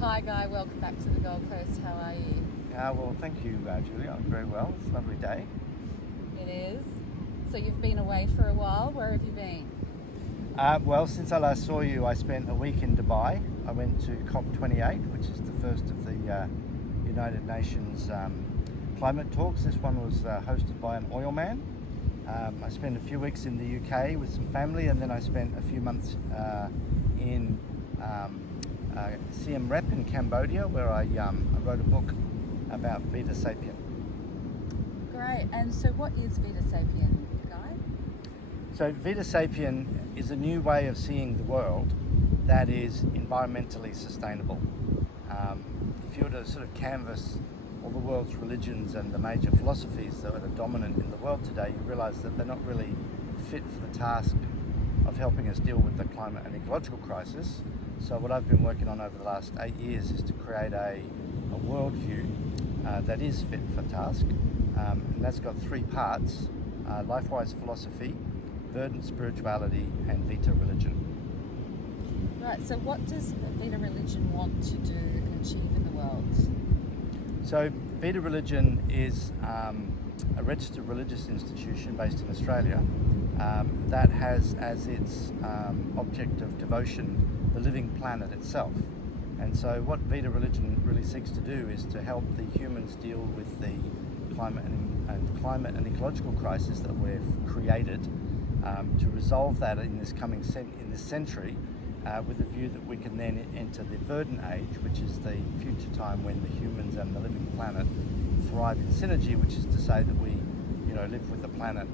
Hi Guy, welcome back to the Gold Coast. How are you? Well, thank you, Julia. I'm very well. It's a lovely day. It is. So you've been away for a while. Where have you been? Well, since I last saw you, I spent a week in Dubai. I went to COP28, which is the first of the United Nations climate talks. This one was hosted by an oil man. I spent a few weeks in the UK with some family, and then I spent a few months in Siem Reap in Cambodia, where I wrote a book about Vita Sapien. Great. And so what is Vita Sapien, Guy? So Vita Sapien is a new way of seeing the world that is environmentally sustainable. If you were to sort of canvass all the world's religions and the major philosophies that are dominant in the world today, you realise that they're not really fit for the task of helping us deal with the climate and ecological crisis. So what I've been working on over the last 8 years is to create a worldview that is fit for task, and that's got three parts: LifeWise philosophy, verdant spirituality, and Vita religion. Right, so what does Vita religion want to do and achieve in the world? So Vita religion is a registered religious institution based in Australia that has as its object of devotion the living planet itself. And so what Vita religion really seeks to do is to help the humans deal with the climate and ecological crisis that we've created, to resolve that in this century, with a view that we can then enter the verdant age, which is the future time when the humans and the living planet thrive in synergy, which is to say that we, live with the planet,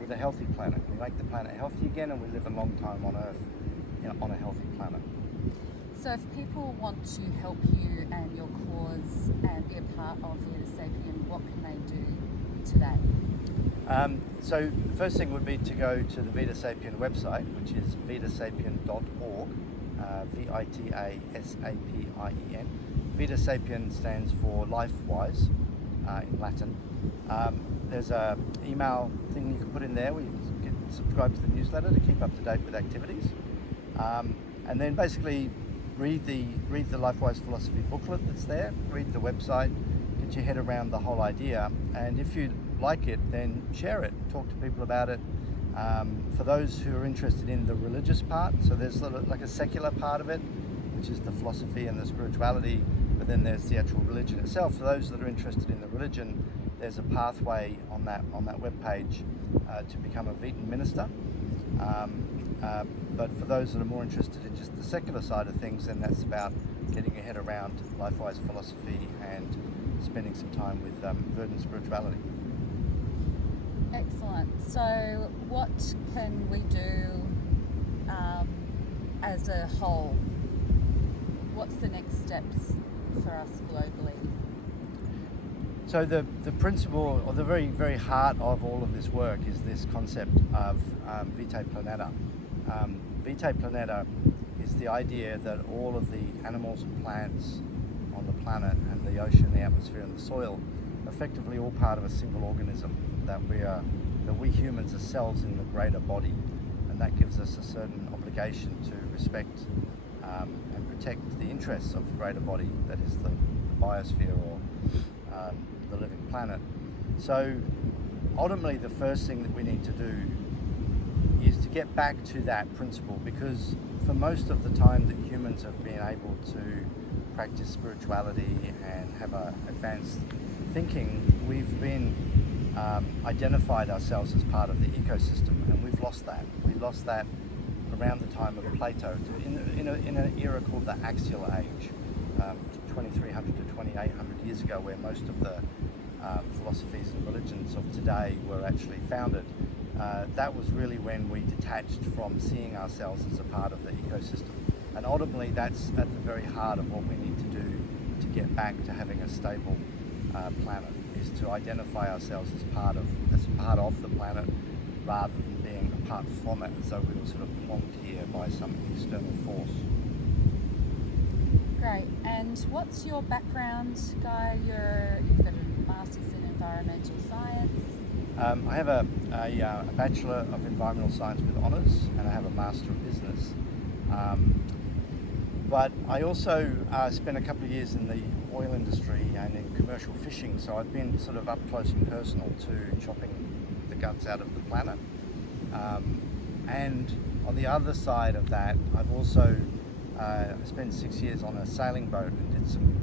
with a healthy planet. We make the planet healthy again, and we live a long time on Earth, on a healthy planet. So if people want to help you and your cause and be a part of Vita Sapien, what can they do today? So the first thing would be to go to the Vita Sapien website, which is vitasapien.org, VITASAPIEN. Vita Sapien stands for LifeWise in Latin. There's an email thing you can put in there where you can subscribe to the newsletter to keep up to date with activities. And then basically read the LifeWise philosophy booklet that's there, read the website, get your head around the whole idea, and if you like it, then share it, talk to people about it. For those who are interested in the religious part, so there's sort of like a secular part of it, which is the philosophy and the spirituality, but then there's the actual religion itself. For those that are interested in the religion, there's a pathway on that webpage to become a Vitan minister. But for those that are more interested in just the secular side of things, then that's about getting your head around LifeWise philosophy and spending some time with verdant spirituality. Excellent. So what can we do as a whole? What's the next steps for us globally? So the principle, or the very, very heart of all of this work, is this concept of Vitae Planeta. Vitae Planeta is the idea that all of the animals and plants on the planet and the ocean, the atmosphere and the soil are effectively all part of a single organism, that we humans are cells in the greater body, and that gives us a certain obligation to respect and protect the interests of the greater body, that is the biosphere, or the living planet. So ultimately the first thing that we need to do is to get back to that principle, because for most of the time that humans have been able to practice spirituality and have a advanced thinking, we've been identified ourselves as part of the ecosystem, and we've lost that. We lost that around the time of Plato, in an era called the Axial Age, 2300 to 2800 years ago, where most of the philosophies and religions of today were actually founded. That was really when we detached from seeing ourselves as a part of the ecosystem. And ultimately that's at the very heart of what we need to do to get back to having a stable planet, is to identify ourselves as part of the planet, rather than being apart from it, as though we were sort of plonked here by some external force. Great. And what's your background, Guy? You've got a master's in environmental science. I have a Bachelor of Environmental Science with honours, and I have a Master of Business. But I also spent a couple of years in the oil industry and in commercial fishing, so I've been sort of up close and personal to chopping the guts out of the planet. And on the other side of that, I've also spent 6 years on a sailing boat and did some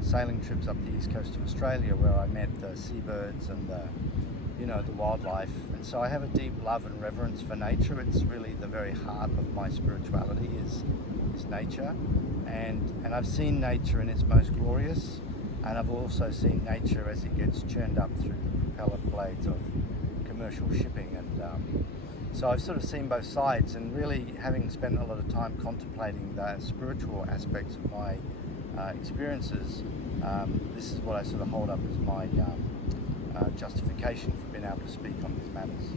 sailing trips up the east coast of Australia, where I met the seabirds and the wildlife. And so I have a deep love and reverence for nature. It's really the very heart of my spirituality is nature, and I've seen nature in its most glorious, and I've also seen nature as it gets churned up through the propeller blades of commercial shipping. And so I've sort of seen both sides, and really having spent a lot of time contemplating the spiritual aspects of my experiences, this is what I sort of hold up as my justification for being able to speak on these matters.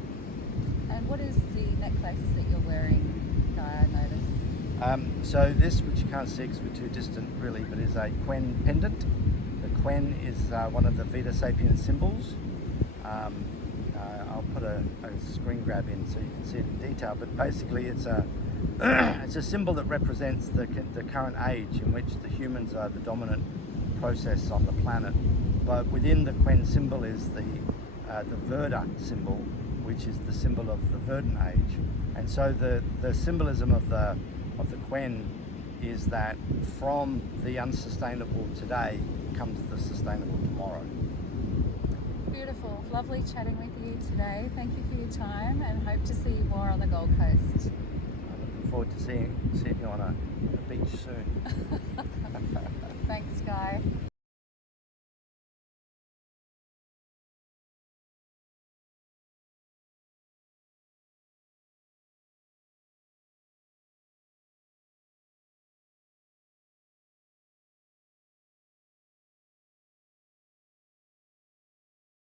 And what is the necklace that you're wearing, Guy, I noticed? So this, which you can't see because we're too distant really, but is a Quen pendant. The Quen is one of the Vita Sapiens symbols. I'll put a screen grab in so you can see it in detail, but basically it's a it's a symbol that represents the current age in which the humans are the dominant process on the planet. But within the Quen symbol is the Verda symbol, which is the symbol of the verdant age. And so the symbolism of the Quen is that from the unsustainable today comes the sustainable tomorrow. Beautiful. Lovely chatting with you today. Thank you for your time, and hope to see you more on the Gold Coast. I'm looking forward to seeing you on a beach soon.